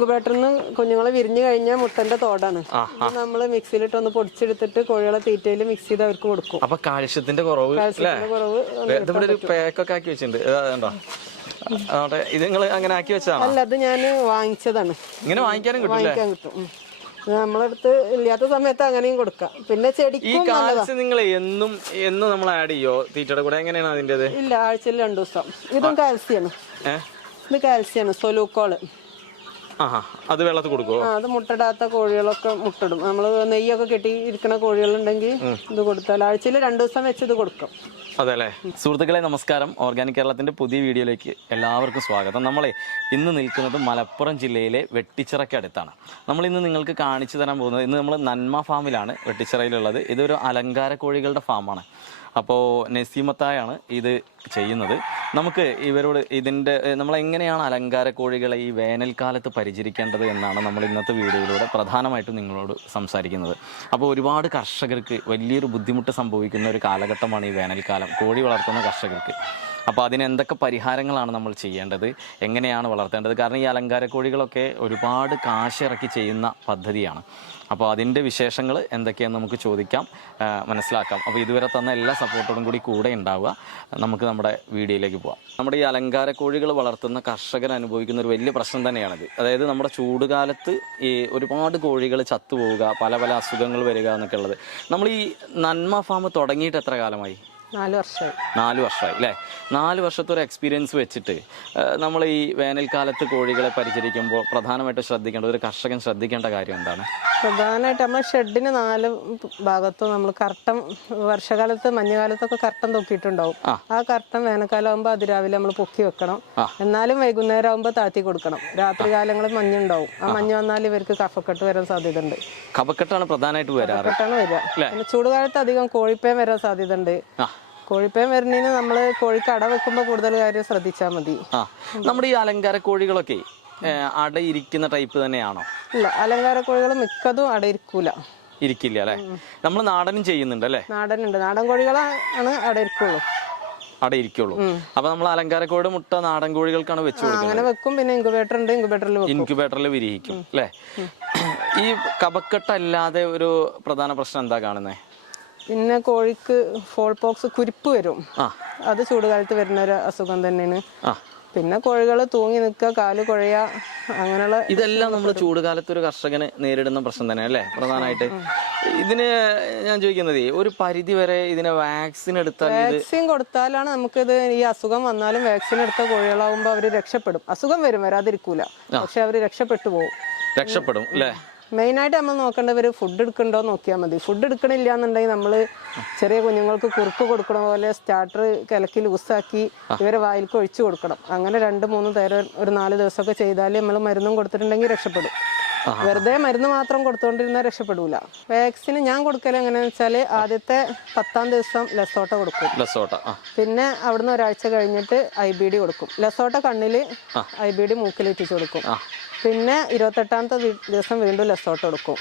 ഇൻക്യുബേറ്ററിൽ നിന്ന് കുഞ്ഞുങ്ങളെ വിരിഞ്ഞു കഴിഞ്ഞാൽ മുട്ടന്റെ തോടാണ്. നമ്മൾ മിക്സിയിലിട്ട് ഒന്ന് പൊടിച്ചെടുത്തിട്ട് കോഴികളെ തീറ്റയിൽ മിക്സ് ചെയ്ത് അവർക്ക് കൊടുക്കും. അപ്പൊ കാൽസ്യത്തിന്റെ കുറവ് പാക്കൊക്കെ ആക്കി വെച്ചിട്ടുണ്ട്. ഇത് നിങ്ങൾ അങ്ങനെ ആക്കി വെച്ചതാണ്? അല്ല, അത് ഞാൻ വാങ്ങിച്ചതാണ്. ഇങ്ങനെ വാങ്ങിക്കാൻ കിട്ടും. നമ്മളടുത്ത് ഇല്ലാത്ത സമയത്ത് അങ്ങനെയും കൊടുക്കാം. പിന്നെ ചെടിക്ക് ഈ കാൽസ്യം നിങ്ങൾ എന്നും നമ്മൾ ആഡ് ചെയ്യോ തീറ്റയുടെ കൂടെ? എങ്ങനെയാണ് അതിൻ്റെത്? ഇല്ല, ആഴ്ചയിൽ 2 ദിവസം. ഇതും കാൽസ്യാണ്. ഇത് കാൽസ്യാണ്, സൊലൂക്കോള്. അത് വെള്ളത്തിൽ കൊടുക്കുമോ? അത് മുട്ടടാത്ത കോഴികളൊക്കെ മുട്ടിടും. നമ്മൾ നെയ്യൊക്കെ കെട്ടി ഇരിക്കുന്ന കോഴികളുണ്ടെങ്കിൽ ഇത് കൊടുത്താൽ ആഴ്ചയിൽ 2 ദിവസം വെച്ച് ഇത് കൊടുക്കും. അതെ അല്ലേ? സുഹൃത്തുക്കളെ നമസ്കാരം. ഓർഗാനിക് കേരളത്തിന്റെ പുതിയ വീഡിയോയിലേക്ക് എല്ലാവർക്കും സ്വാഗതം. നമ്മളെ ഇന്ന് നിൽക്കുന്നത് മലപ്പുറം ജില്ലയിലെ വെട്ടിച്ചിറയ്ക്ക് അടുത്താണ്. നമ്മളിന്ന് നിങ്ങൾക്ക് കാണിച്ചു തരാൻ പോകുന്നത്, ഇന്ന് നമ്മൾ നന്മ ഫാമിലാണ് വെട്ടിച്ചിറയിലുള്ളത്. ഇതൊരു അലങ്കാര കോഴികളുടെ ഫാമാണ്. അപ്പോൾ നസീമത്തായാണ് ഇത് ചെയ്യുന്നത്. നമുക്ക് ഇവരോട് നമ്മളെങ്ങനെയാണ് അലങ്കാര കോഴികളെ ഈ വേനൽക്കാലത്ത് പരിചരിക്കേണ്ടത് എന്നാണ് നമ്മൾ ഇന്നത്തെ വീഡിയോയിലൂടെ പ്രധാനമായിട്ടും നിങ്ങളോട് സംസാരിക്കുന്നത്. അപ്പോൾ ഒരുപാട് കർഷകർക്ക് വലിയൊരു ബുദ്ധിമുട്ട് സംഭവിക്കുന്ന ഒരു കാലഘട്ടമാണ് ഈ വേനൽക്കാലം കോഴി വളർത്തുന്ന കർഷകർക്ക്. അപ്പോൾ അതിന് എന്തൊക്കെ പരിഹാരങ്ങളാണ് നമ്മൾ ചെയ്യേണ്ടത്, എങ്ങനെയാണ് വളർത്തേണ്ടത്? കാരണം ഈ അലങ്കാര കോഴികളൊക്കെ ഒരുപാട് കാശിറക്കി ചെയ്യുന്ന പദ്ധതിയാണ്. അപ്പോൾ അതിൻ്റെ വിശേഷങ്ങൾ എന്തൊക്കെയാണെന്ന് നമുക്ക് ചോദിക്കാം, മനസ്സിലാക്കാം. അപ്പോൾ ഇതുവരെ തന്ന എല്ലാ സപ്പോർട്ടോടും കൂടെ ഉണ്ടാവുക. നമുക്ക് നമ്മുടെ വീഡിയോയിലേക്ക് പോകാം. നമ്മുടെ ഈ അലങ്കാര കോഴികൾ വളർത്തുന്ന കർഷകർ അനുഭവിക്കുന്ന ഒരു വലിയ പ്രശ്നം തന്നെയാണിത്. അതായത് നമ്മുടെ ചൂടുകാലത്ത് ഈ ഒരുപാട് കോഴികൾ ചത്തുപോവുക, പല പല അസുഖങ്ങൾ വരിക എന്നൊക്കെ ഉള്ളത്. നമ്മൾ ഈ നന്മ ഫാം തുടങ്ങിയിട്ട് എത്ര കാലമായി? 4 വർഷമായി. 4 വർഷമായി അല്ലേ? 4 വർഷത്തെ ഒരു എക്സ്പീരിയൻസ് വെച്ചിട്ട് നമ്മൾ ഈ വേനൽക്കാലത്ത് കോഴികളെ പരിചരിക്കുമ്പോൾ പ്രധാനമായിട്ടും ശ്രദ്ധിക്കേണ്ട, ഒരു കർഷകൻ ശ്രദ്ധിക്കേണ്ട കാര്യം എന്താണ്? പ്രധാനമായിട്ട് നമ്മൾ ഷെഡിന് 4 ഭാഗത്തും നമ്മൾ കർട്ടൻ, വർഷകാലത്ത് മഞ്ഞുകാലത്തൊക്കെ കർട്ടൻ തൂക്കിയിട്ടുണ്ടാവും. ആ കർട്ടൻ വേനൽക്കാലം ആകുമ്പോൾ അതിരാവിലെ നമ്മൾ പൊക്കി വെക്കണം. എന്നാലും വൈകുന്നേരം ആകുമ്പോൾ താത്തി കൊടുക്കണം. രാത്രി കാലങ്ങളിൽ മഞ്ഞുണ്ടാവും. ആ മഞ്ഞ് വന്നാൽ ഇവർക്ക് കഫക്കെട്ട് വരാൻ സാധ്യത ഉണ്ട്. കഫക്കെട്ടാണ് പ്രധാനമായിട്ട് വരാറ്. കഫക്കെട്ടാണ് വരിക. ചൂടുകാലത്ത് അധികം കോഴിപ്പേൻ വരാൻ സാധ്യത ഉണ്ട്. കോഴിപ്പേൻ വരുന്നതിന് നമ്മൾ കോഴിക്ക് അട വെക്കുമ്പോൾ കൂടുതൽ കാര്യം ശ്രദ്ധിച്ചാൽ മതി. നമ്മുടെ ഈ അലങ്കാര കോഴികളൊക്കെ അടയിരിക്കുന്ന ടൈപ്പ് തന്നെയാണോ? ഇല്ല, അലങ്കാര കോഴികൾ മിക്കതും അടയിരിക്കൂല. ഇരിക്കില്ല അല്ലെ? നമ്മൾ നാടനും ചെയ്യുന്നുണ്ട് അല്ലേ? നാടനുണ്ട്. നാടൻ കോഴികളാണ് അടയിരിക്കുള്ളൂ. അടയിരിക്കുള്ളൂ. അപ്പൊ നമ്മൾ അലങ്കാര കോഴിയുടെ മുട്ട നാടൻ കോഴികൾക്കാണ് വെച്ച് കൊടുക്കുന്നത്. അങ്ങനെ വെക്കും. പിന്നെ ഇൻക്യുബേറ്റർ ഉണ്ട്, ഇൻക്യുബേറ്ററിൽ വിരിയിക്കും അല്ലേ? ഈ കഫക്കെട്ടല്ലാതെ ഒരു പ്രധാന പ്രശ്നം എന്താ കാണുന്നത്? പിന്നെ കോഴിക്ക് ഫോൾ പോക്സ്, കുരിപ്പ് വരും. അത് ചൂടുകാലത്ത് വരുന്ന ഒരു അസുഖം തന്നെയാണ്. പിന്നെ കോഴികൾ തൂങ്ങി നിൽക്കുക, കാല് കുഴയ, അങ്ങനെയുള്ള ഇതെല്ലാം നമ്മൾ ചൂടുകാലത്ത് ഒരു കർഷകന് നേരിടുന്ന പ്രശ്നം തന്നെ അല്ലേ പ്രധാനമായിട്ട്? ഇതിന് ഞാൻ ചോദിക്കുന്നത്, ഒരു പരിധി വരെ ഇതിനെ വാക്സിൻ കൊടുത്താലാണ് നമുക്കിത്, ഈ അസുഖം വന്നാലും വാക്സിൻ എടുത്ത കോഴികളാവുമ്പോൾ അവർ രക്ഷപ്പെടും. അസുഖം വരും, വരാതിരിക്കൂല, പക്ഷെ അവർ രക്ഷപ്പെടും അല്ലേ? മെയിനായിട്ട് നമ്മൾ നോക്കേണ്ടവർ ഫുഡ് എടുക്കണ്ടോ നോക്കിയാൽ മതി. ഫുഡ് എടുക്കണില്ല എന്നുണ്ടെങ്കിൽ നമ്മൾ ചെറിയ കുഞ്ഞുങ്ങൾക്ക് കുറുക്ക് കൊടുക്കണ പോലെ സ്റ്റാർട്ടർ കലക്കി ലൂസാക്കി ഇവരെ വായിലേക്ക് ഒഴിച്ചു കൊടുക്കണം. അങ്ങനെ 2-3 നേരം ഒരു 4 ദിവസമൊക്കെ ചെയ്താൽ നമ്മൾ മരുന്നും കൊടുത്തിട്ടുണ്ടെങ്കിൽ രക്ഷപ്പെടും. വെറുതെ മരുന്ന് മാത്രം കൊടുത്തുകൊണ്ടിരുന്നാൽ രക്ഷപ്പെടൂല. വാക്സിന് ഞാൻ കൊടുക്കൽ എങ്ങനെയാന്ന് വെച്ചാൽ ആദ്യത്തെ 10ാം ദിവസം ലെസോട്ട കൊടുക്കും. പിന്നെ അവിടുന്ന് ഒരാഴ്ച കഴിഞ്ഞിട്ട് IBD കൊടുക്കും. ലെസോട്ട കണ്ണിൽ, IBD മൂക്കിൽ ഇറ്റിച്ചു കൊടുക്കും. പിന്നെ 28ാമത്തെ ദിവസം വീണ്ടും ലെസോട്ട കൊടുക്കും.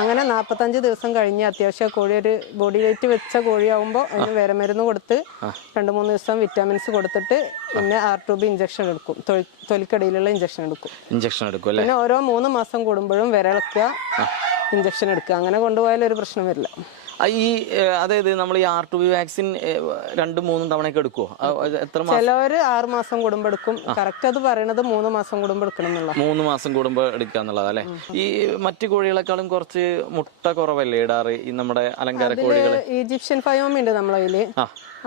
അങ്ങനെ 45 ദിവസം കഴിഞ്ഞ് അത്യാവശ്യം കോഴി ഒരു ബോഡി വെയിറ്റ് വെച്ച കോഴിയാവുമ്പോൾ അതിന് വേറെ മരുന്ന് കൊടുത്ത് 2-3 ദിവസം വിറ്റാമിൻസ് കൊടുത്തിട്ട് പിന്നെ R2B ഇഞ്ചക്ഷൻ എടുക്കും. തൊലിക്കടിയിലുള്ള ഇഞ്ചക്ഷൻ എടുക്കും. പിന്നെ ഓരോ 3 മാസം കൂടുമ്പോഴും വിരളക്കുക, ഇഞ്ചക്ഷൻ എടുക്കുക. അങ്ങനെ കൊണ്ടുപോയാൽ ഒരു പ്രശ്നം വരില്ല. അതായത് നമ്മൾ ഈ R2B വാക്സിൻ 2-3 തവണയൊക്കെ എടുക്കുമോ? ചിലവര് 6 മാസം കൂടുമ്പോൾ എടുക്കും. കറക്റ്റ് അത് പറയണത് 3 മാസം കൂടുമ്പോൾ എടുക്കണം എന്നുള്ള. 3 മാസം കൂടുമ്പോൾ എടുക്കുക എന്നുള്ളത് അല്ലെ? ഈ മറ്റു കോഴികളെക്കാളും കുറച്ച് മുട്ട കുറവല്ലേ ഇടാറ് ഈ നമ്മുടെ അലങ്കാര കോഴികൾ? ഈജിപ്ഷ്യൻ ഫയോമി ഉണ്ട് നമ്മളതില്,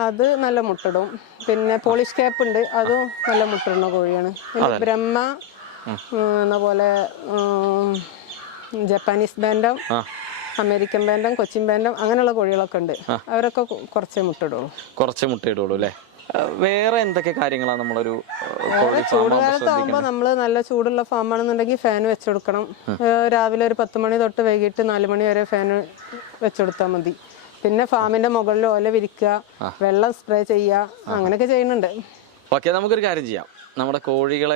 അത് നല്ല മുട്ടിടും. പിന്നെ പോളിഷ് ക്യാപ്പ് ഉണ്ട്, അതും നല്ല മുട്ടിടുന്ന കോഴിയാണ്. പിന്നെ ബ്രഹ്മ, എന്ന പോലെ ജപ്പാനീസ് ബാൻഡം, അമേരിക്കൻ ബാൻഡം, കൊച്ചിൻ ബാൻഡം, അങ്ങനെയുള്ള കോഴികളൊക്കെ ഉണ്ട്. അവരൊക്കെ കുറച്ചേ മുട്ടയിടുള്ളൂ അല്ലേ? വേറെ എന്തൊക്കെ കാര്യങ്ങളാണ് നമ്മളൊരു ചൂടുകാലത്താവുമ്പോൾ നമ്മൾ നല്ല ചൂടുള്ള ഫാമാണെന്നുണ്ടെങ്കിൽ ഫാൻ വെച്ചുകൊടുക്കണം. രാവിലെ ഒരു 10 മണി തൊട്ട് വൈകിട്ട് 4 മണി വരെ ഫാൻ വെച്ചുകൊടുത്താൽ മതി. പിന്നെ ഫാമിന്റെ മുകളിൽ ഓല വിരിക്കുക, വെള്ളം സ്പ്രേ ചെയ്യുക, അങ്ങനെയൊക്കെ ചെയ്യുന്നുണ്ട്. ഓക്കെ, നമുക്കൊരു കാര്യം ചെയ്യാം. നമ്മുടെ കോഴികളെ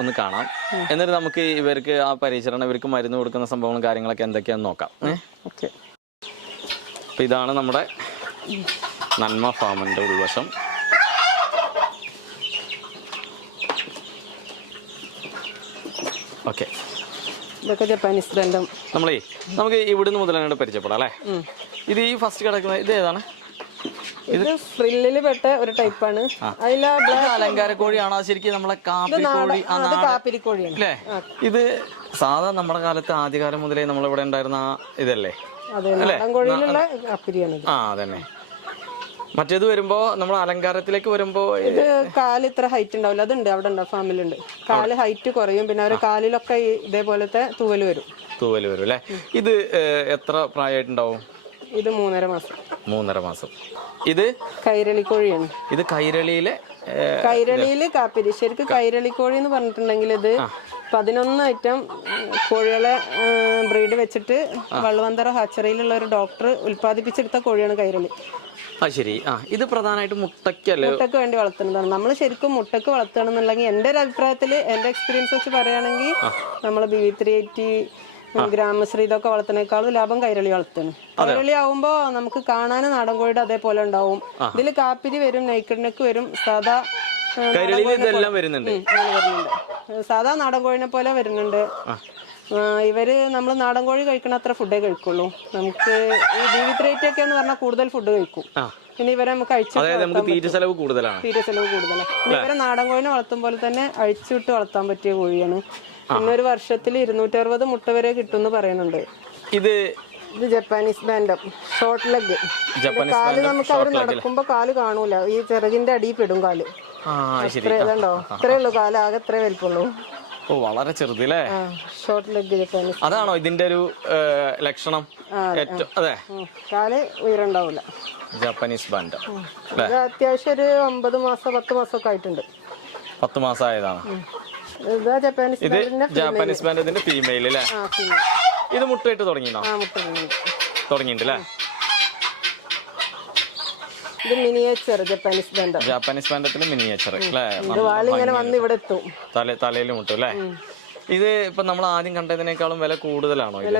ഒന്ന് കാണാം, എന്നിട്ട് നമുക്ക് ഇവർക്ക് ആ പരിചരണം, ഇവർക്ക് മരുന്ന് കൊടുക്കുന്ന സംഭവങ്ങളും കാര്യങ്ങളൊക്കെ എന്തൊക്കെയാണെന്ന് നോക്കാം. ഓക്കെ, അപ്പം ഇതാണ് നമ്മുടെ നന്മ ഫാമിൻ്റെ ഉൾവശം. ഓക്കെ. ഇതൊക്കെ ജപ്പാനീസ് ബന്ധം. നമുക്ക് ഇവിടുന്ന് മുതൽ തന്നെ പരിചയപ്പെടാം അല്ലേ? ഇത് ഈ ഫസ്റ്റ് കിടക്കുന്നത് ഇത് ഏതാണ്? ഇത് ഫ്രില്ലില് പെട്ട ഒരു ടൈപ്പാണ്. അലങ്കാര കോഴിയാണോ ശരിക്കും നമ്മളെ കാപ്പിരിക്കോഴിയാണ് അല്ലേ? ഇത് സാധാ നമ്മുടെ കാലത്ത് ആദ്യകാലം മുതലേ നമ്മളിവിടെ ഉണ്ടായിരുന്ന ഇതല്ലേ? അതന്നെ. മറ്റേത് വരുമ്പോ നമ്മൾ അലങ്കാരത്തിലേക്ക് വരുമ്പോ ഇത് കാല് ഇത്ര ഹൈറ്റ് ഉണ്ടാവില്ല. അതുണ്ട് അവിടെ ഉണ്ട്, ഫാമിലുണ്ട്. കാല് ഹൈറ്റ് കുറയും, പിന്നെ അവരുടെ കാലിലൊക്കെ ഇതേപോലത്തെ തൂവല് വരും അല്ലേ? ഇത് എത്ര പ്രായമായിട്ടുണ്ടാവും? ഇത് 3.5 മാസം. 3.5 മാസം. ഇത് കൈരളിക്കോഴിയാണ്. ഇത് കൈരളിയില് കാപ്പിരി. ശരിക്കും കൈരളിക്കോഴി എന്ന് പറഞ്ഞിട്ടുണ്ടെങ്കിൽ ഇത് 11 ഐറ്റം കോഴികളെ ബ്രീഡ് വെച്ചിട്ട് വള്ളുവന്തറ ഹാച്ചറിയിലുള്ള ഒരു ഡോക്ടർ ഉൽപ്പാദിപ്പിച്ചെടുത്ത കോഴിയാണ് കൈരളി. ശരി. ഇത് പ്രധാനമായിട്ടും മുട്ടയ്ക്ക് വേണ്ടി വളർത്തുന്നതാണ്. നമ്മൾ ശരിക്കും മുട്ടക്ക് വളർത്തണമെന്നുണ്ടെങ്കിൽ എൻ്റെ ഒരു അഭിപ്രായത്തിൽ, എൻ്റെ എക്സ്പീരിയൻസ് വെച്ച് പറയുകയാണെങ്കിൽ നമ്മൾ BV380 ഗ്രാമശ്രീ ഇതൊക്കെ വളർത്തുന്നേക്കാളും ലാഭം കൈരളി വളർത്തുന്നു. കൈരളി ആവുമ്പോ നമുക്ക് കാണാൻ നാടൻ കോഴിയുടെ അതേപോലെ ഉണ്ടാവും. ഇതിൽ കാപ്പിരി വരും, നെയ്ക്കടിനക്ക് വരും, സാധാ വരുന്നുണ്ട്. സാധാ നാടൻ കോഴിനെ പോലെ വരുന്നുണ്ട്. ഇവര് നമ്മൾ നാടൻ കോഴി കഴിക്കണ അത്ര ഫുഡേ കഴിക്കുള്ളൂ. നമുക്ക് ഈ BV380 ഒക്കെ എന്ന് പറഞ്ഞാൽ കൂടുതൽ ഫുഡ് കഴിക്കും. പിന്നെ ഇവരെ നമുക്ക് തീറ്റ ചെലവ് കൂടുതലാണ്. ഇവരെ നാടൻ കോഴിനെ വളർത്തും പോലെ തന്നെ അഴിച്ചുവിട്ട് വളർത്താൻ പറ്റിയ കോഴിയാണ്. പിന്നെ ഒരു വർഷത്തിൽ 260 മുട്ട വരെ കിട്ടും എന്ന് പറയുന്നുണ്ട്. ഇത് ജപ്പാനീസ് ബാൻഡം, ഷോർട്ട് ലെഗ്. കാല് നമുക്ക് അവർ നടക്കുമ്പോ കാല് കാണൂല, ഈ ചിറകിന്റെ അടിയിൽ പെടും കാല്. ഇതുണ്ടോ? ഇത്രേ ഉള്ളൂ കാല്, ആകെ ഇത്രേ വലിപ്പുള്ളൂ. വളരെ ചെറുതല്ലേ? Short leg Japanese. അതാണോ ഇതിന്റെ ഒരു ലക്ഷണം? അതെ, കാല് ഉയരണ്ടാവൂല. ജപ്പാനീസ് ബാൻഡ് അത്യാവശ്യം ഒരു 9 മാസം 10 മാസം ഒക്കെ ആയിട്ടുണ്ട്. 10 മാസം ആയതാണ്. ഇത് ജാപ്പനീസ് ബാൻഡ് ഫീമെയിൽ അല്ലേ? ഇത് മുട്ടയിട്ട് തുടങ്ങിയിട്ടുണ്ടല്ലേ? ഇത് മിനിയേച്ചർ ജപ്പാനീസ് ബാൻഡ്. ജാപ്പനീസ് ബാൻഡത്തില് മിനിയേച്ചർ അല്ലേ? ഇങ്ങനെ വന്ന് ഇവിടെ എത്തും, തലയിൽ മുട്ടും അല്ലേ? ഇത് ഇപ്പൊ നമ്മൾ ആദ്യം കണ്ടതിനേക്കാളും വില കൂടുതലാണോ? വില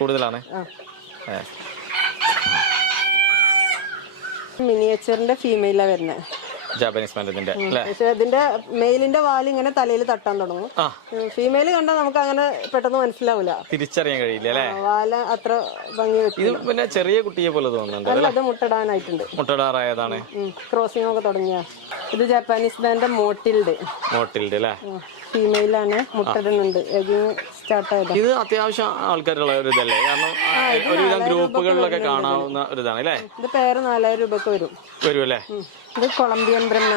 കൂടുതലാണ്. മിനിയേച്ചറിന്റെ ഫീമെയിലാ വരുന്നത്, ജാപ്പനീസ് ബാൻഡത്തിന്റെ. പക്ഷെ ഇതിന്റെ മെയിലിന്റെ വാല് ഇങ്ങനെ തലയിൽ തട്ടാൻ തുടങ്ങും. ഫീമെയിൽ കണ്ടാൽ നമുക്ക് അങ്ങനെ പെട്ടെന്ന് മനസ്സിലാവില്ല, തിരിച്ചറിയാൻ കഴിയില്ല അല്ലേ? വാല അത്ര ഭംഗി ഇത് പിന്നെ ചെറിയ കുട്ടിയെ പോലെ തോന്നുന്നുണ്ട്. അത് മുട്ടടാനായിട്ടുണ്ട്, മുട്ടടാറായതാണ്. ക്രോസിംഗ് ഒക്കെ തുടങ്ങിയ. ഇത് ജാപ്പാനീസ് ബാൻഡ് മോട്ടിൽഡ് അല്ലേ? ഫീമെയിലാണ്, മുട്ടടുന്നുണ്ട്, സ്റ്റാർട്ട് ആയത്. ഇത് അത്യാവശ്യം ആൾക്കാരുള്ള ഒരു ഇതല്ലേ? കാരണം ഒരുവിധം ഗ്രൂപ്പുകളിലൊക്കെ കാണാവുന്ന ഒരു ഇതാണ് അല്ലേ? ഇത് പേര് 4000 രൂപക്ക് വരും അല്ലേ? ഇത് കൊളംബിയൻ ബ്രഹ്മ.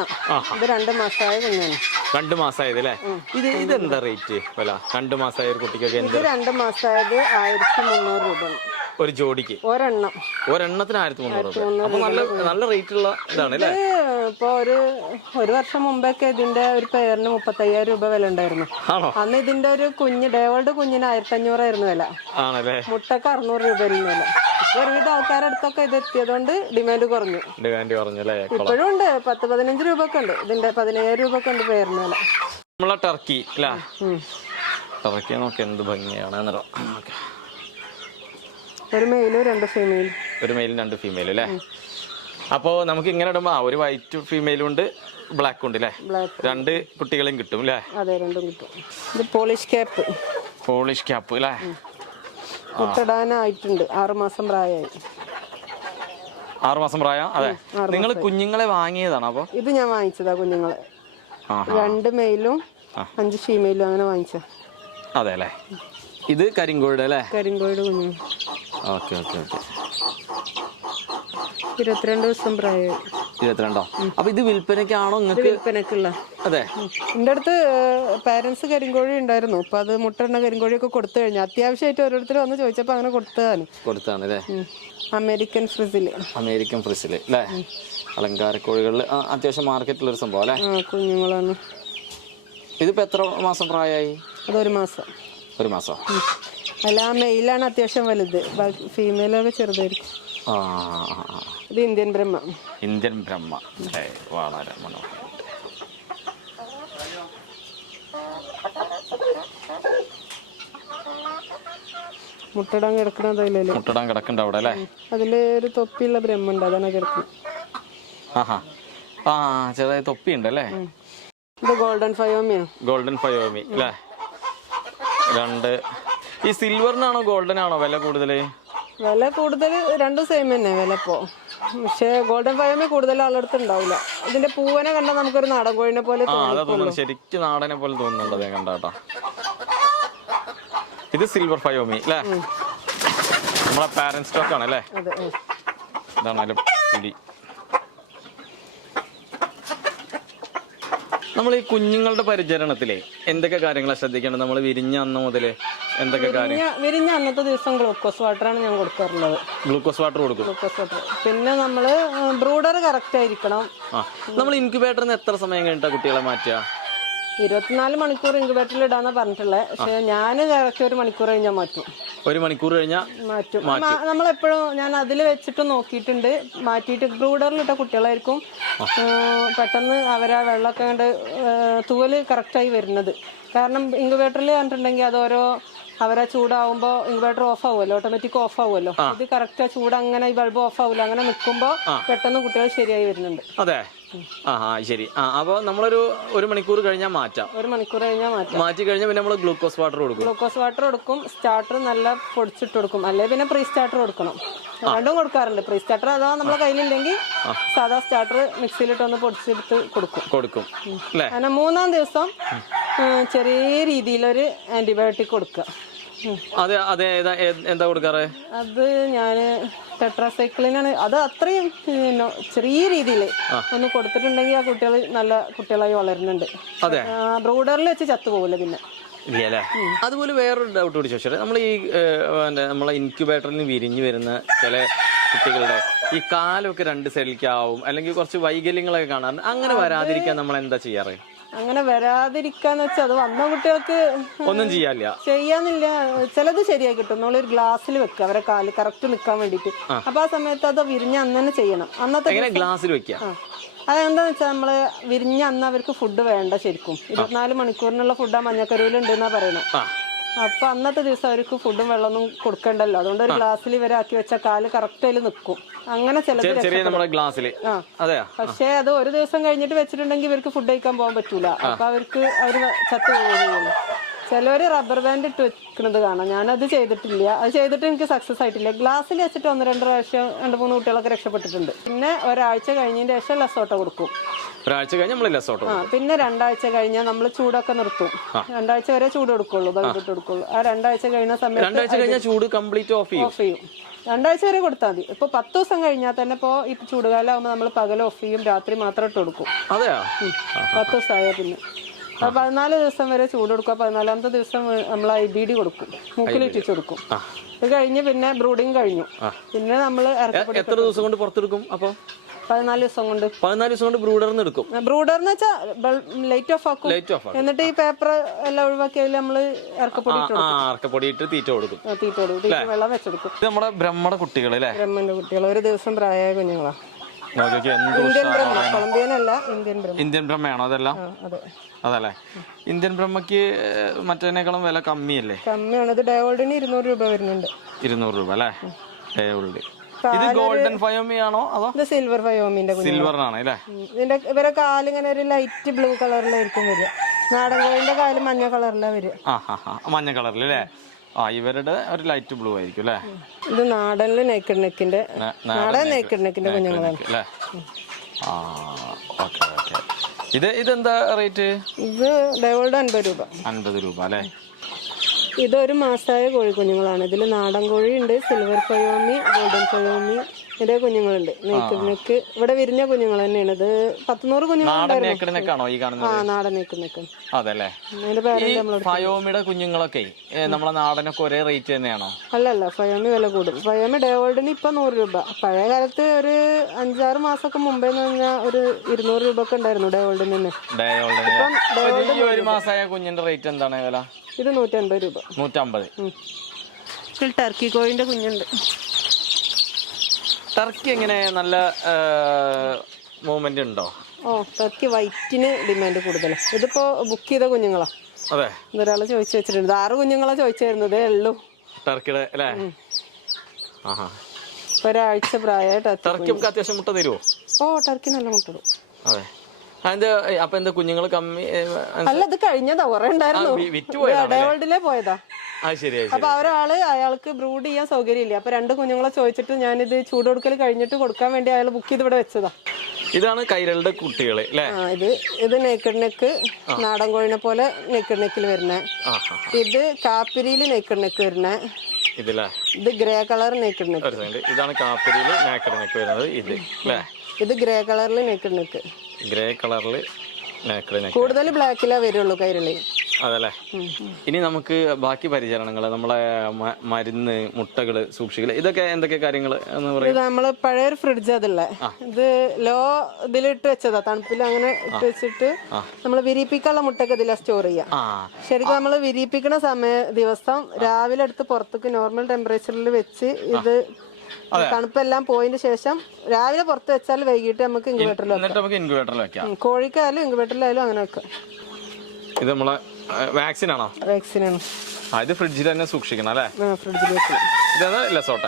ഇത് 2 മാസമായ കുഞ്ഞാണ്. 2 മാസമായത് അല്ലേ? ഇതെന്താ റേറ്റ് വില? 2 മാസമായ ഒരു കുട്ടിക്കൊക്കെ? ഇത് 2 മാസമായത് 1300 രൂപ ഒരു ജോഡിക്ക്. ഒരെണ്ണത്തിന് 1300 രൂപ. അപ്പൊ നല്ല റേറ്റ് ഉള്ള ഇതാണ് അല്ലേ? ഇപ്പൊ ഒരു വർഷം മുമ്പൊക്കെ ഇതിന്റെ ഒരു പേരിന് 35,000 രൂപ വില ഉണ്ടായിരുന്നു. അന്ന് ഇതിന്റെ ഒരു കുഞ്ഞ് ഡേവളുടെ കുഞ്ഞിന് 1500 ആയിരുന്നു വില. മുട്ടക്ക് 600 രൂപ ആയിരുന്നു വില. ഇപ്പൊ ഒരുവിധ ആൾക്കാരുടെ അടുത്തൊക്കെ ഇത് എത്തിയതുകൊണ്ട് ഡിമാൻഡ് കുറഞ്ഞു അല്ലേ? ഇപ്പോഴും ഉണ്ട്, 10-15 രൂപ ഒക്കെ ഉണ്ട്. ഇതിന്റെ 17,000 രൂപ ഒക്കെ ഉണ്ട് പേരിന് വില. നമ്മളെ ടർക്കി അല്ലേ? ടർക്കി നോക്കി എന്ത് ഭംഗിയാണ്. ഒരു മെയിലും 2 ഫീമെയിൽ. ഒരു മെയിലും 2 ഫീമെയിലും അല്ലേ? അപ്പോ നമുക്ക് ഇങ്ങനെ ഇടുമ്പോ ഒരു വൈറ്റ് ഫീമെയിലും ഉണ്ട്, ബ്ലാക്ക് ഉണ്ട് അല്ലേ? 2 കുട്ടികളെയും കിട്ടും അല്ലേ? അതെ, 2ഉം കിട്ടും. ഇത് പോളിഷ് ക്യാപ്പ് അല്ലേ? മുട്ടടാനായിട്ടുണ്ട്, 6 മാസം പ്രായമായി. 6 മാസം പ്രായം. അതെ. നിങ്ങൾ കുഞ്ഞുങ്ങളെ വാങ്ങിയതാണോ? അപ്പൊ ഇത് ഞാൻ വാങ്ങിച്ചതാ കുഞ്ഞുങ്ങളെ. 2 മെയിലും 5 ഫീമെയിലും അങ്ങനെ വാങ്ങിച്ച. അതെ അല്ലേ? ഇത് കരിങ്കോഴിയുടെ അല്ലേ? കരിങ്കോഴിയുടെ കുഞ്ഞു. ഓക്കെ. 22 ദിവസം പ്രായമായി. 22. അപ്പൊ ഇത് വിൽപ്പനക്കാണോ? വിൽപ്പനക്കുള്ള. അതെ. എന്റെ അടുത്ത് പാരന്റ്സ് കരിങ്കോഴി ഉണ്ടായിരുന്നു. അപ്പൊ അത് മുട്ടയിടുന്ന കരിങ്കോഴിയൊക്കെ കൊടുത്തു കഴിഞ്ഞു. അത്യാവശ്യമായിട്ട് ഓരോരുത്തർ വന്ന് ചോദിച്ചപ്പോ അങ്ങനെ കൊടുത്തതാണ് അല്ലേ? അമേരിക്കൻ ഫ്രിസിൽ അല്ലേ? അലങ്കാര കോഴികളിൽ അത്യാവശ്യം മാർക്കറ്റിലൊരു സംഭവം അല്ലേ? കുഞ്ഞുങ്ങളാണ്. ഇതിപ്പോ എത്ര മാസം പ്രായമായി? അത് 1 മാസം. 1 മാസം. അല്ല, മെയിലാണ് അത്യാവശ്യം വലുത്, ഫീമെയിലൊക്കെ ചെറുതായിരിക്കും. ഇത് ഇന്ത്യൻ ബ്രഹ്മ. വളരെ മനോഹരം. മുട്ടടാൻ കിടക്കണ്ട അവിടെ അല്ലേ? അതില് ഒരു തൊപ്പിയുള്ള ബ്രഹ്മ ഉണ്ട്, അതാണ് കിടക്കുന്നത്. ചെറിയ തൊപ്പി ഉണ്ട് അല്ലേ? ഇത് ഗോൾഡൻ ഫയോമി അല്ലേ? 2. ഈ സിൽവറിനാണോ ഗോൾഡൻ ആണോ വില കൂടുതൽ? വില കൂടുതൽ രണ്ടും സെയിം തന്നെ വില ഇപ്പോൾ. പക്ഷേ ഗോൾഡൻ ഫയമേ കൂടുതൽ ആളടുത്ത് ഉണ്ടാവില്ല. ഇതിന്റെ പൂവനെ കണ്ടാൽ നമുക്കൊരു നാടൻ കോഴിനെ പോലെ തോന്നുന്നു. ശരിക്കും നാടനെ പോലെ തോന്നുന്നുണ്ട് അതേ കണ്ടാട്ടോ. ഇത് സിൽവർ ഫയോമി അല്ലേ? നമ്മളെ പാരന്റ് സ്റ്റോക്ക് ആണ് അല്ലേ? ഇതാണല്ലോ പിടി. നമ്മൾ ഈ കുഞ്ഞുങ്ങളുടെ പരിചരണത്തിലെ എന്തൊക്കെ കാര്യങ്ങളാണ് ശ്രദ്ധിക്കേണ്ടത്? നമ്മൾ വിരിഞ്ഞ അന്ന് മുതൽ എന്തൊക്കെ കാര്യം? വിരിഞ്ഞ അന്നത്തെ ദിവസം ഗ്ലൂക്കോസ് വാട്ടറാണ് ഞാൻ കൊടുക്കാറുള്ളത്. ഗ്ലൂക്കോസ് വാട്ടർ കൊടുക്കും. Glucose water. പിന്നെ നമ്മൾ ബ്രൂഡർ കറക്റ്റ് ആയിരിക്കണം. നമ്മൾ ഇൻക്യുബേറ്ററിന് എത്ര സമയം കഴിഞ്ഞിട്ടാണ് കുട്ടികളെ മാറ്റുക? 24 മണിക്കൂർ ഇൻക്യുബേറ്ററിൽ ഇടാന്നാ പറഞ്ഞിട്ടുള്ളത്. പക്ഷെ ഞാൻ കറക്റ്റ് 1 മണിക്കൂർ കഴിഞ്ഞാൽ മാറ്റും. 1 മണിക്കൂർ കഴിഞ്ഞാൽ മാറ്റും. നമ്മളെപ്പോഴും ഞാൻ അതിൽ വെച്ചിട്ട് നോക്കിയിട്ടുണ്ട്. മാറ്റിയിട്ട് ബ്രൂഡറിലിട്ട കുട്ടികളായിരിക്കും പെട്ടെന്ന് അവരാ വെള്ളമൊക്കെ കണ്ട് തൂവല് കറക്റ്റായി വരുന്നത്. കാരണം ഇൻക്യുബേറ്ററിൽ കണ്ടിട്ടുണ്ടെങ്കിൽ അതോരോ അവരെ ചൂടാവുമ്പോൾ ഇൻക്യുബേറ്റർ ഓഫ് ആവുമല്ലോ, ഓട്ടോമാറ്റിക് ഓഫ് ആവുമല്ലോ. ഇത് കറക്റ്റ് ചൂട് അങ്ങനെ ഈ ബൾബ് ഓഫ് ആവില്ല. അങ്ങനെ നിൽക്കുമ്പോൾ പെട്ടെന്ന് കുട്ടികൾ ശരിയായി വരുന്നുണ്ട്. അതെ, ശരി. അപ്പൊ നമ്മളൊരു 1 മണിക്കൂർ കഴിഞ്ഞാൽ മാറ്റാം. 1 മണിക്കൂർ കഴിഞ്ഞാൽ മാറ്റി കഴിഞ്ഞാൽ പിന്നെ നമ്മൾ ഗ്ലൂക്കോസ് വാട്ടർ കൊടുക്കും. ഗ്ലൂക്കോസ് വാട്ടർ കൊടുക്കും. സ്റ്റാർട്ടർ നല്ല പൊടിച്ചിട്ട് കൊടുക്കും. അല്ലെ പിന്നെ പ്രീ സ്റ്റാർട്ടർ കൊടുക്കണം. രണ്ടും കൊടുക്കാറുണ്ട്. പ്രീ സ്റ്റാർട്ടർ അഥവാ നമ്മളെ കയ്യിലില്ലെങ്കിൽ സാധാ സ്റ്റാർട്ടർ മിക്സിയിലിട്ട് ഒന്ന് പൊടിച്ചെടുത്ത് കൊടുക്കും. അങ്ങനെ 3-ാം ദിവസം ചെറിയ രീതിയിലൊരു ആന്റിബയോട്ടിക് കൊടുക്കുക. എന്താ കൊടുക്കാറ്? അത് ഞാന് ടെട്രാസൈക്ലിനാണ്. അത് അത്രയും ചെറിയ രീതിയിൽ ഒന്ന് കൊടുത്തിട്ടുണ്ടെങ്കിൽ ആ കുട്ടികൾ നല്ല കുട്ടികളായി വളരുന്നുണ്ട്. ബ്രൂഡറിൽ വെച്ച് ചത്തുപോകില്ല പിന്നെ. ഇല്ലല്ലേ? അതുപോലെ വേറൊരു ഡൗട്ട് കൂടി ചോദിച്ചാൽ നമ്മൾ ഈ നമ്മളെ ഇൻക്യുബേറ്ററിൽ നിന്ന് വിരിഞ്ഞു വരുന്ന ചില കുട്ടികളുടെ ഈ കാലൊക്കെ 2 സൈഡിലേക്ക് ആവും, അല്ലെങ്കിൽ കുറച്ച് വൈകല്യങ്ങളൊക്കെ കാണാറുണ്ട്. അങ്ങനെ വരാതിരിക്കാൻ നമ്മൾ എന്താ ചെയ്യാറ്? അങ്ങനെ വരാതിരിക്കാന്ന് വെച്ചാൽ അത് വന്ന കുട്ടികൾക്ക് ഒന്നും ചെയ്യാന്നില്ല. ചിലത് ശരിയായി കിട്ടും. നമ്മളൊരു ഗ്ലാസ്സിൽ വെക്കുക അവരെ കാല് കറക്റ്റ് നിൽക്കാൻ വേണ്ടിട്ട്. അപ്പൊ ആ സമയത്ത് അത് വിരിഞ്ഞ അന്ന് തന്നെ ചെയ്യണം. അന്നത്തെ ഗ്ലാസ്സിൽ വെക്കുക. അതെന്താന്ന് വെച്ചാൽ നമ്മള് വിരിഞ്ഞ അന്ന് അവർക്ക് ഫുഡ് വേണ്ട. ശരിക്കും 24 മണിക്കൂറിനുള്ള ഫുഡ് ആ മഞ്ഞക്കരുവിലുണ്ട് എന്നാ പറയുന്നത്. അപ്പൊ അന്നത്തെ ദിവസം അവർക്ക് ഫുഡും വെള്ളമൊന്നും കൊടുക്കണ്ടല്ലോ. അതുകൊണ്ട് ഒരു ഗ്ലാസ്സിൽ ഇവരാക്കി വെച്ച കാല് കറക്റ്റ് അതിൽ നിൽക്കും. അങ്ങനെ ചിലത്. പക്ഷെ അത് ഒരു ദിവസം കഴിഞ്ഞിട്ട് വെച്ചിട്ടുണ്ടെങ്കിൽ ഇവർക്ക് ഫുഡ് കഴിക്കാൻ പോകാൻ പറ്റൂല. അപ്പൊ അവര് ചത്തു പോകുകയുള്ളൂ. ചിലവര് റബ്ബർ ബാൻഡ് ഇട്ട് വെക്കുന്നത് കാണാം. ഞാനത് ചെയ്തിട്ടില്ല. അത് ചെയ്തിട്ട് എനിക്ക് സക്സസ് ആയിട്ടില്ല. ഗ്ലാസ്സിൽ വെച്ചിട്ട് 1-2 പ്രാവശ്യം 2-3 കുട്ടികളൊക്കെ രക്ഷപ്പെട്ടിട്ടുണ്ട്. പിന്നെ ഒരാഴ്ച കഴിഞ്ഞതിന് ശേഷം ലസോട്ടോ കൊടുക്കും. പിന്നെ 2 ആഴ്ച കഴിഞ്ഞാൽ നമ്മൾ ചൂടൊക്കെ നിർത്തും. 2 ആഴ്ച വരെ ചൂട് കൊടുക്കുള്ളൂ, ബൾബിട്ട് കൊടുക്കുള്ളൂ. ആ 2 ആഴ്ച കഴിഞ്ഞ സമയത്ത് ചൂട് കംപ്ലീറ്റ് ഓഫ് ചെയ്യും. 2 ആഴ്ച വരെ കൊടുത്താൽ മതി. ഇപ്പൊ 10 ദിവസം കഴിഞ്ഞാൽ തന്നെ ഇപ്പൊ ഈ ചൂടുകാലം ആകുമ്പോൾ നമ്മൾ പകൽ ഓഫ് ചെയ്യും, രാത്രി മാത്രം ഇട്ട് കൊടുക്കും. 10 ദിവസമായ പിന്നെ 14 ദിവസം വരെ ചൂട് കൊടുക്കുക. 14ാമത്തെ ദിവസം നമ്മൾ IBD കൊടുക്കും, മൂക്കിലിറ്റിച്ച് കൊടുക്കും. ഇത് കഴിഞ്ഞ് പിന്നെ ബ്രൂഡിങ് കഴിഞ്ഞു. പിന്നെ നമ്മൾ എത്ര ദിവസം കൊണ്ട് പുറത്തെടുക്കും? അപ്പൊ 14 ദിവസം കൊണ്ട്. 14 ദിവസം കൊണ്ട് ബ്രൂഡറിന് എടുക്കും. ബ്രൂഡർന്ന് വെച്ചാൽ ലൈറ്റ് ഓഫ് ആക്കും. എന്നിട്ട് ഈ പേപ്പർ എല്ലാം ഒഴിവാക്കി അതിൽ നമ്മള് ഇറക്കപ്പൊടി ഇട്ട് തീറ്റ കൊടുക്കും. വെള്ളം വെച്ചെടുക്കും. നമ്മുടെ ബ്രഹ്മയുടെ കുട്ടികൾ അല്ലേ? ബ്രഹ്മന്റെ കുട്ടികൾ 1 ദിവസം പ്രായമായ കുഞ്ഞുങ്ങളാ. ഇന്ത്യൻ ബ്രഹ്മ, കൊളംബിയനല്ല, ഇന്ത്യൻ ബ്രഹ്മയാണോ അതെല്ലാം? അതല്ലേ? ഇന്ത്യൻ ബ്രഹ്മക്ക് മറ്റേതിനേക്കാളും വില കമ്മിയല്ലേ? കമ്മിയാണ്. ഇത് ഡയോൾഡിന് 200 രൂപ വരുന്നുണ്ട്. 200 രൂപ അല്ലേ? ഡയോൾഡ്. ഇത് ഗോൾഡൻ ഫയോമി ആണോ അതോ? ഇത് സിൽവർ ഫയോമിന്റെ. സിൽവറിനാണ് അല്ലേ? ഇതിന്റെ ഇവരെ കാല് ഇങ്ങനെ ഒരു ലൈറ്റ് ബ്ലൂ കളറിലായിരിക്കും വരിക. നാടൻ കോഴിന്റെ കാല് മഞ്ഞ കളറിലാ വരിക. മഞ്ഞ കളറിൽ അല്ലേ? ഇവരുടെ ഒരു ലൈറ്റ് ബ്ലൂ ആയിരിക്കും അല്ലേ? ഇത് നാടനില് നേക്കഡ് നെക്കിന്റെ കുഞ്ഞുങ്ങളാണ്. ഇതെന്താ റേറ്റ്? ഇത് ഡയോൾഡ് 50 രൂപ. 50 രൂപ അല്ലേ? ഇത് 1 മാസമായ കോഴിക്കുഞ്ഞുങ്ങളാണ്. ഇതിൽ നാടൻ കോഴിയുണ്ട്, സിൽവർ ഫയോമി, ഗോൾഡൻ ഫയോമി, ഇതേ കുഞ്ഞുങ്ങളുണ്ട്. നെക്ക് ഇവിടെ വിരിഞ്ഞ കുഞ്ഞുങ്ങൾ തന്നെയാണ്. ഇത് 100 കുഞ്ഞുങ്ങളുണ്ടായിരുന്നു. നാടൻ നെക്ക്. അതല്ലേ? ഫയോമിയുടെ കുഞ്ഞുങ്ങളൊക്കെ നമ്മളെ നാടനൊക്കെ ഒരേ റേറ്റ് തന്നെയാണോ? അല്ലല്ല, ഫയോമി വില കൂടും. ഫയോമി ഡയോൾഡിന് ഇപ്പൊ 100 രൂപ. പഴയ കാലത്ത് ഒരു 5-6 മാസമൊക്കെ മുമ്പേ പറഞ്ഞാൽ ഒരു 200 രൂപ ഒക്കെ ഉണ്ടായിരുന്നു ഡയോൾഡിന് തന്നെ. ഡയോൾഡിന് 1 മാസമായ കുഞ്ഞിന്റെ റേറ്റ് എന്താണ് വില? ഇത് 150 രൂപ. 150. ടർക്കി കോഴിന്റെ കുഞ്ഞുണ്ട്. ടർക്കി എങ്ങനെ നല്ല മൂവ്മെന്റ് ഉണ്ടോ? ടർക്കി വൈറ്റിന് ഡിമാൻഡ് കൂടുതലാണ്. ഇതിപ്പോ ബുക്ക് ചെയ്ത കുഞ്ഞുങ്ങളാ. അതെ, ഒരാള് ചോദിച്ചു വെച്ചിട്ടുണ്ട്. 6 കുഞ്ഞുങ്ങളെ ചോദിച്ചിരുന്നതേ ഉള്ളൂ ടർക്കിയുടെ അല്ലേ? ഒരാഴ്ച പ്രായമായ ടർക്കി അത്യാവശ്യം മുട്ട തരുമോ? ടർക്കി നല്ല മുട്ട ഇടും. അതെ, അപ്പൊ എന്താ കുഞ്ഞുങ്ങൾ കമ്മി അല്ല, ഇത് കഴിഞ്ഞതാ, കുറെ ഉണ്ടായിരുന്നു. ഡേവേൾഡിലെ പോയതാ. അപ്പൊ അയാൾക്ക് ബ്രൂഡ് ചെയ്യാൻ സൗകര്യമില്ല. അപ്പൊ 2 കുഞ്ഞുങ്ങളെ ചോദിച്ചിട്ട് ഞാനിത് ചൂട് കൊടുക്കൽ കഴിഞ്ഞിട്ട് കൊടുക്കാൻ വേണ്ടി അയാൾ ബുക്ക് ചെയ്ത് ഇവിടെ വെച്ചതാ. ഇതാണ് കൈരളുടെ കുട്ടികള് അല്ലേ? ഇത് നേക്കഡ് നെക്ക്, നാടൻ കോഴിനെ പോലെ നേക്കഡ് നെക്കിൽ വരുന്ന. ഇത് കാപ്പിരിയില് നേക്കഡ് നെക്ക് വരുന്ന. ഇത് ഗ്രേ കളർ നേക്കഡ് നെക്ക്. ഇതാണ് കാപ്പിരിയില് നേക്കഡ് നെക്ക് വരുന്നത്. ഇത് ഗ്രേ കളറിൽ നേക്കഡ് നെക്ക്. ഗ്രേ കളറിൽ കൂടുതൽ ബ്ലാക്കിലാ വരുള്ളൂ കൈരളി. അതല്ലേ. ഇനി നമുക്ക് ബാക്കി പരിചരണങ്ങൾ, നമ്മളെ മരുന്ന്, മുട്ടകള്, സൂക്ഷിക്കല്, ഇതൊക്കെ എന്തൊക്കെ കാര്യങ്ങൾ എന്ന് പറയാം? ഇത് നമ്മള് പഴയൊരു ഫ്രിഡ്ജ് അതല്ലേ, ഇത് ലോ ഇതിലിട്ട് വെച്ചതാ, തണുപ്പിൽ അങ്ങനെ ഇട്ട് വെച്ചിട്ട് നമ്മള് വിരിപ്പിക്കാനുള്ള മുട്ടൊക്കെ ഇതിലാ സ്റ്റോർ ചെയ്യാം. ശരിക്കും നമ്മള് വിരിപ്പിക്കണ ദിവസം രാവിലെ എടുത്ത് പുറത്തേക്ക് നോർമൽ ടെമ്പറേച്ചറിൽ വെച്ച് ഇത് തണുപ്പെല്ലാം പോയതിന് ശേഷം രാവിലെ പുറത്ത് വെച്ചാൽ വൈകിട്ട് നമുക്ക് ഇൻക്യുബേറ്ററിൽ വെക്കാം. കോഴിക്കായാലും ഇൻക്യുബേറ്ററിലായാലും അങ്ങനെ വെക്കാം. ഇത് നമ്മളെ വാക്സിൻ ആണോ? വാക്സിനാണ്. ഇത് ഫ്രിഡ്ജിൽ തന്നെ സൂക്ഷിക്കണം അല്ലേ? ഫ്രിഡ്ജിൽ വെക്കണം. ഇതാണ് ലെസോട്ട.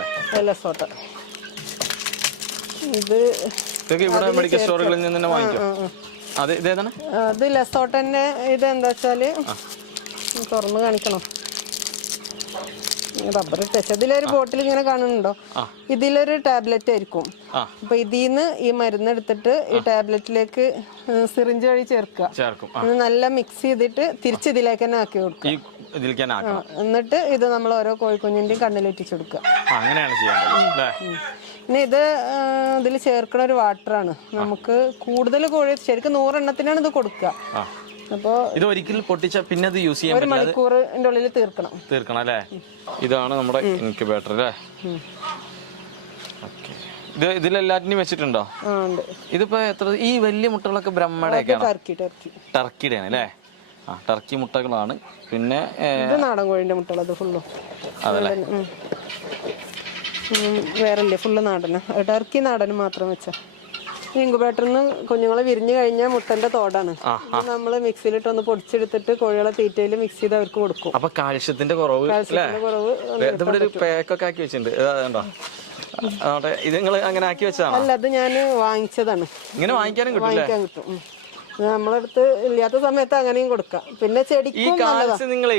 ഇതൊക്കെ ഇവിടെ മെഡിക്കൽ സ്റ്റോറുകളിൽ നിന്ന് തന്നെ വാങ്ങിക്കും. ഇതേതാണ്? അത് ലെസോട്ടന്റെ. ഇത് എന്താ വെച്ചാല് തുറന്ന് കാണിക്കണം. Rubber touch. ഇതിലൊരു ബോട്ടിൽ ഇങ്ങനെ കാണുന്നുണ്ടോ? ഇതിലൊരു ടാബ്ലറ്റ് ആയിരിക്കും. അപ്പൊ ഇതിന്ന് ഈ മരുന്ന് എടുത്തിട്ട് ഈ ടാബ്ലറ്റിലേക്ക് സിറിഞ്ച് വഴി ചേർക്കും. നല്ല മിക്സ് ചെയ്തിട്ട് തിരിച്ച് ഇതിലേക്ക് തന്നെ ആക്കി കൊടുക്കും. എന്നിട്ട് ഇത് നമ്മൾ ഓരോ കോഴിക്കുഞ്ഞിന്റെയും കണ്ണിലെറ്റിച്ചു കൊടുക്കുക. പിന്നെ ഇതിൽ ചേർക്കണ ഒരു വാട്ടറാണ്. നമുക്ക് കൂടുതൽ കോഴി ശരിക്കും 100 എണ്ണത്തിനാണ് ഇത് കൊടുക്കുക. അപ്പൊ ഇത് ഒരിക്കൽ പൊട്ടിച്ച പിന്നെ അത് യൂസ് ചെയ്യാൻ 1 മണിക്കൂറിന്റെ ഉള്ളിൽ തീർക്കണം അല്ലേ? ഇതാണ് നമ്മുടെ ഇൻക്യുബേറ്റർ അല്ലേ? ഇതിലെല്ലാറ്റിനും വെച്ചിട്ടുണ്ടോ? ഇതിപ്പോ എത്ര? ഈ വലിയ മുട്ടകളൊക്കെ ബ്രഹ്മയുടെ ടർക്കിയുടെ ആണ് അല്ലേ? ടർക്കി മുട്ടകളാണ്. പിന്നെ നാടൻ കോഴിന്റെ മുട്ടകൾ. അത് ഫുള്ളും വേറല്ലേ, ഫുള്ള് നാടന്. ടർക്കി നാടന് മാത്രം വെച്ച. ഇൻക്യുബേറ്ററിന്ന് കുഞ്ഞുങ്ങളെ വിരിഞ്ഞു കഴിഞ്ഞാൽ മുട്ടന്റെ തോടാണ്. നമ്മള് മിക്സിയിലിട്ട് ഒന്ന് പൊടിച്ചെടുത്തിട്ട് കോഴികളെ തീറ്റയിൽ മിക്സ് ചെയ്ത് അവർക്ക് കൊടുക്കും. അപ്പൊ കാൽസ്യത്തിന്റെ കുറവ് പാക്കൊക്കെ ആക്കി വെച്ചിട്ടുണ്ട്. ഇത് നിങ്ങൾ അങ്ങനെ ആക്കി വെച്ചതാണ്? അല്ല, അത് ഞാൻ വാങ്ങിച്ചതാണ്. ഇങ്ങനെ വാങ്ങിക്കാൻ കിട്ടും. നമ്മളടുത്ത് ഇല്ലാത്ത സമയത്ത് അങ്ങനെയും കൊടുക്കാം. പിന്നെ ചെടിക്ക് ഈ കാൽസ്യം നിങ്ങൾ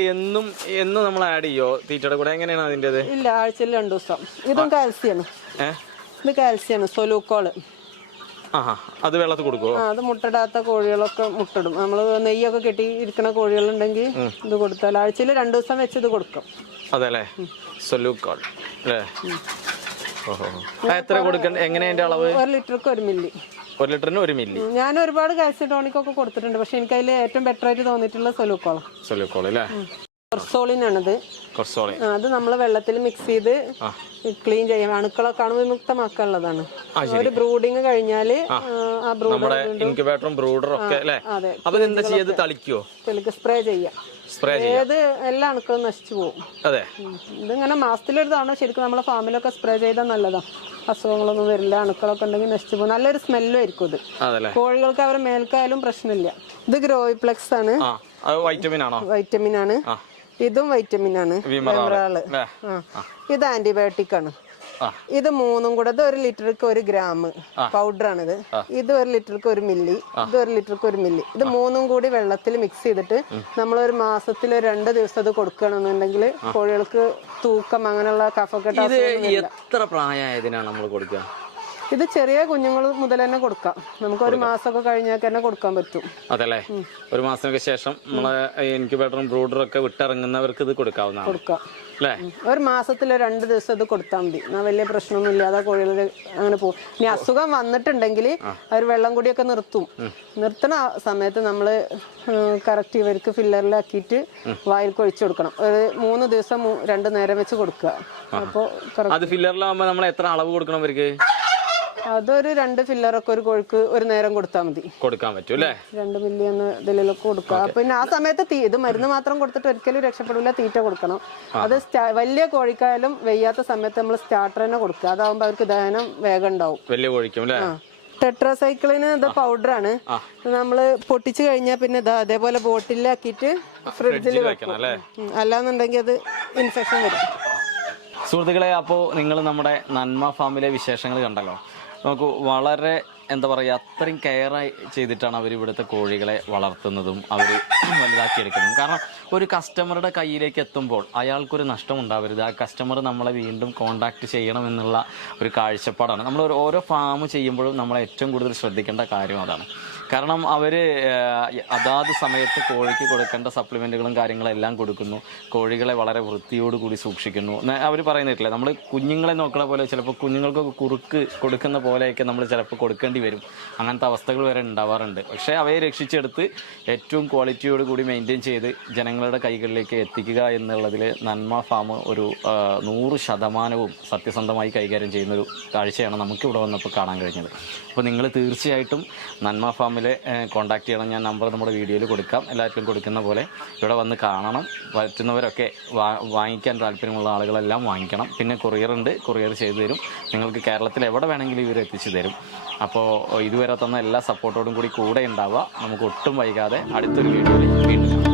എന്നും നമ്മൾ ആഡ് ചെയ്യോ തീറ്റയുടെ കൂടെ? എങ്ങനെയാണ് അതിൻ്റെത്? ഇല്ല, ആഴ്ചയിൽ 2 ദിവസം. ഇതും കാൽസ്യാണ്. ഇത് കാൽസ്യാണ്, സൊലൂക്കോള്. അത് വെള്ളത്തിൽ കൊടുക്കുമോ? അത് മുട്ടടാത്ത കോഴികളൊക്കെ മുട്ടിടും. നമ്മള് നെയ്യൊക്കെ കെട്ടി ഇരിക്കുന്ന കോഴികളുണ്ടെങ്കിൽ ഇത് കൊടുത്താൽ ആഴ്ചയിൽ 2 ദിവസം വെച്ച് ഇത് കൊടുക്കും. അതെല്ലേ, സൊലൂക്കോൾ അല്ലേ? എത്ര കൊടുക്കണ്ട? എങ്ങനെയാ അളവ്? 1 ലിറ്റർക്ക് 1 മില്ലി. 1 ലിറ്ററിന് 1 മില്ലി. ഞാൻ ഒരുപാട് കാൽസ്യം ടോണിക് ഒക്കെ കൊടുത്തിട്ടുണ്ട്. പക്ഷെ എനിക്ക് അതിൽ ഏറ്റവും ബെറ്റർ ആയിട്ട് തോന്നിയിട്ടുള്ള സൊലൂക്കോൾ അല്ലേ? കൊർസോളിനാണിത്. അത് നമ്മൾ വെള്ളത്തിൽ മിക്സ് ചെയ്ത് ക്ലീൻ ചെയ്യാം. അണുക്കളൊക്കെ വിമുക്തമാക്കാനുള്ളതാണ്. ഒരു ബ്രൂഡിങ് കഴിഞ്ഞാല് ഇൻക്യുബേറ്ററും ബ്രൂഡറും ഒക്കെ അല്ലേ? സ്പ്രേ ചെയ്യാം. ഏത് എല്ലാ അണുക്കളും നശിച്ചു പോകും. ഇതിങ്ങനെ മാസത്തിലൊരു തവണ ശരിക്കും നമ്മളെ ഫാമിലൊക്കെ സ്പ്രേ ചെയ്താൽ നല്ലതാണ്. അസുഖങ്ങളൊന്നും വരില്ല. അണുക്കളൊക്കെ ഉണ്ടെങ്കിൽ നശിച്ചു പോകും. നല്ലൊരു സ്മെല്ലും ആയിരിക്കും ഇത്. കോഴികൾക്ക് അവരുടെ മേൽക്കായാലും പ്രശ്നമില്ല. ഇത് ഗ്രോയിപ്ലെക്സ് ആണ്. വൈറ്റമിൻ ആണ്. ഇതും വൈറ്റമിൻ ആണ്. ഇത് ആന്റിബയോട്ടിക് ആണ്. ഇത് 3ഉം കൂടെ. ഇത് 1 ലിറ്റർക്ക് 1 ഗ്രാം പൗഡറാണിത്. ഇത് 1 ലിറ്റർക്ക് 1 മില്ലി. ഇത് 1 ലിറ്റർക്ക് 1 മില്ലി. ഇത് 3ഉം കൂടി വെള്ളത്തിൽ മിക്സ് ചെയ്തിട്ട് നമ്മളൊരു മാസത്തിൽ 2 ദിവസം അത് കൊടുക്കണമെന്നുണ്ടെങ്കിൽ കോഴികൾക്ക് തൂക്കം അങ്ങനെയുള്ള കഫക്കെട്ട്. എത്ര പ്രായമായതിനാണ് നമ്മൾ കൊടുക്കുക? ഇത് ചെറിയ കുഞ്ഞുങ്ങൾ മുതൽ തന്നെ കൊടുക്കാം. നമുക്ക് 1 മാസമൊക്കെ കഴിഞ്ഞാൽ തന്നെ കൊടുക്കാൻ പറ്റും. അതല്ലേ, 1 മാസത്തിന് ശേഷം നമ്മളെ ഇൻക്യുബേറ്ററും ബ്രൂഡറും ഒക്കെ വിട്ടിറങ്ങുന്നവർക്ക് ഇത് കൊടുക്കാവുന്നതാണ്. 1 മാസത്തിൽ 2 ദിവസം ഇത് കൊടുത്താൽ മതി. വലിയ പ്രശ്നമൊന്നും ഇല്ലാതെ കോഴികൾ അങ്ങനെ പോകും. ഇനി അസുഖം വന്നിട്ടുണ്ടെങ്കിൽ അവർ വെള്ളം കൂടിയൊക്കെ നിർത്തുന്ന സമയത്ത് നമ്മള് കറക്റ്റ് ഇവർക്ക് ഫില്ലറിലാക്കിയിട്ട് വായിൽ ഒഴിച്ചു കൊടുക്കണം. ഒരു 3 ദിവസം 2 നേരം വെച്ച് കൊടുക്കുക. അപ്പോൾ ഫില്ലറിലാവുമ്പോൾ നമ്മൾ എത്ര അളവ് കൊടുക്കണം അവർക്ക്? അതൊരു 2 ഫില്ലറൊക്കെ ഒരു കോഴിക്ക് 1 നേരം കൊടുത്താൽ മതി. കൊടുക്കാൻ പറ്റും അല്ലേ? 2 മില്ലി ഇതിലൊക്കെ കൊടുക്കുക. പിന്നെ ആ സമയത്ത് ഇത് മരുന്ന് മാത്രം കൊടുത്തിട്ട് ഒരിക്കലും രക്ഷപ്പെടില്ല. തീറ്റ കൊടുക്കണം. അത് വലിയ കോഴിക്കായാലും വെയ്യാത്ത സമയത്ത് നമ്മൾ സ്റ്റാർട്ടർ തന്നെ കൊടുക്കുക. അതാവുമ്പോ അവർക്ക് ദഹനം വേഗം ഉണ്ടാവും. വലിയ കോഴിക്കും. ടെട്രാസൈക്ലിന് ഇത് പൗഡറാണ്. നമ്മള് പൊട്ടിച്ചു കഴിഞ്ഞാൽ പിന്നെ അതേപോലെ ബോട്ടിലാക്കിയിട്ട് ഫ്രിഡ്ജിൽ വെക്കണം. അല്ലാന്നുണ്ടെങ്കിൽ അത് ഇൻഫെക്ഷൻ വരും. സുഹൃത്തുക്കളെ, അപ്പോൾ നിങ്ങൾ നമ്മുടെ നന്മ ഫാമിലെ വിശേഷങ്ങൾ കണ്ടല്ലോ. നമുക്ക് വളരെ എന്താ പറയുക, അത്രയും കെയർ ചെയ്തിട്ടാണ് അവർ ഇവിടുത്തെ കോഴികളെ വളർത്തുന്നതും അവർ വലുതാക്കിയെടുക്കുന്നതും. കാരണം ഒരു കസ്റ്റമറുടെ കയ്യിലേക്ക് എത്തുമ്പോൾ അയാൾക്കൊരു നഷ്ടം ഉണ്ടാവരുത്, ആ കസ്റ്റമർ നമ്മളെ വീണ്ടും കോൺടാക്ട് ചെയ്യണമെന്നുള്ള ഒരു കാഴ്ചപ്പാടാണ്. നമ്മൾ ഓരോ ഫാം ചെയ്യുമ്പോഴും നമ്മൾ ഏറ്റവും കൂടുതൽ ശ്രദ്ധിക്കേണ്ട കാര്യം അതാണ്. കാരണം അവർ അതാത് സമയത്ത് കോഴിക്ക് കൊടുക്കേണ്ട സപ്ലിമെൻറ്റുകളും കാര്യങ്ങളും എല്ലാം കൊടുക്കുന്നു, കോഴികളെ വളരെ വൃത്തിയോടുകൂടി സൂക്ഷിക്കുന്നു. അവർ പറയുന്നിട്ടില്ല, നമ്മൾ കുഞ്ഞുങ്ങളെ നോക്കണ പോലെ ചിലപ്പോൾ കുഞ്ഞുങ്ങൾക്കൊക്കെ കുറുക്ക് കൊടുക്കുന്ന പോലെയൊക്കെ നമ്മൾ ചിലപ്പോൾ കൊടുക്കേണ്ടി വരും. അങ്ങനത്തെ അവസ്ഥകൾ വരെ ഉണ്ടാവാറുണ്ട്. പക്ഷേ അവയെ രക്ഷിച്ചെടുത്ത് ഏറ്റവും ക്വാളിറ്റിയോടുകൂടി മെയിൻറ്റെയിൻ ചെയ്ത് ജനങ്ങളുടെ കൈകളിലേക്ക് എത്തിക്കുക എന്നുള്ളതിൽ നന്മ ഫാം ഒരു 100% സത്യസന്ധമായി കൈകാര്യം ചെയ്യുന്നൊരു കാഴ്ചയാണ് നമുക്കിവിടെ വന്നപ്പോൾ കാണാൻ കഴിഞ്ഞത്. അപ്പോൾ നിങ്ങൾ തീർച്ചയായിട്ടും നന്മ ഫാമിലെ കോൺടാക്ട് ചെയ്യണം. ഞാൻ നമ്പർ നമ്മുടെ വീഡിയോയിൽ കൊടുക്കാം, എല്ലാവർക്കും കൊടുക്കുന്ന പോലെ ഇവിടെ വന്ന് കാണണം. പറ്റുന്നവരൊക്കെ വാങ്ങിക്കാൻ താല്പര്യമുള്ള ആളുകളെല്ലാം വാങ്ങിക്കണം. പിന്നെ കൊറിയർ ഉണ്ട്, കൊറിയർ ചെയ്തു തരും. നിങ്ങൾക്ക് കേരളത്തിൽ എവിടെ വേണമെങ്കിലും ഇവർ എത്തിച്ചു തരും. അപ്പോൾ ഇതുവരെ തന്ന എല്ലാ സപ്പോർട്ടോടും കൂടി ഉണ്ടാവുക. നമുക്ക് ഒട്ടും വൈകാതെ അടുത്തൊരു വീഡിയോയിൽ വീണ്ടും